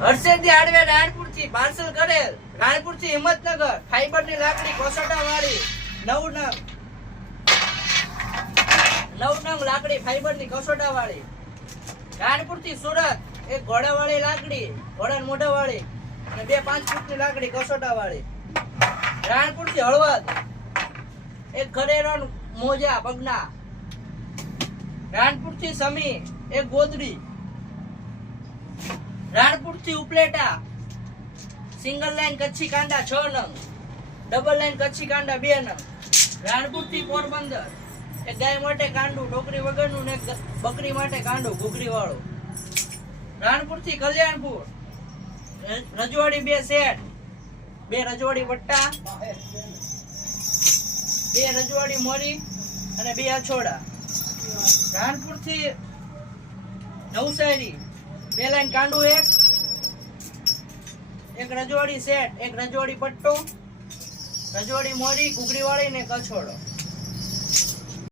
હર્ષેદી hardware Ranpur થી parcel કરેલ રાણપુર થી હિંમતનગર ફાઈબર ની લાકડી કોસોટા વાળી 9 નંગ લાકડી ફાઈબર ની કસોટા વાળી રાણપુર થી સુરત એક ઘોડા વાળી લાકડી ઘોડા મોઢા વાળી અને 2 5 ફૂટ ની લાકડી કસોટા વાળી રાણપુર થી હળવદ એક ખરેરો મોજા પગના રાણપુર થી સમી એક ગોદડી રાણપુર થી ઉપલેટા સિંગલ લાઈન કચ્છી કાંડા 6 નંગ ડબલ લાઈન કચ્છી કાંડા 2 નંગ રાણપુર થી પોરબંદર એક ગાય માટે કાંડું ટોકરી વગરનું ને બકરી માટે કાંડું ઘૂઘરી વાળું રાણપુર થી કલ્યાણપુર રજવાડી 2 સેટ 2 રજવાડી પટ્ટા 2 રજવાડી મોરી અને 2 અછોડા રાણપુર થી નવસારી 2 લાઈન કાંડું એક રજવાડી સેટ એક રજવાડી પટ્ટો રજવાડી મોરી ઘૂઘરી વાળી ને કછોડો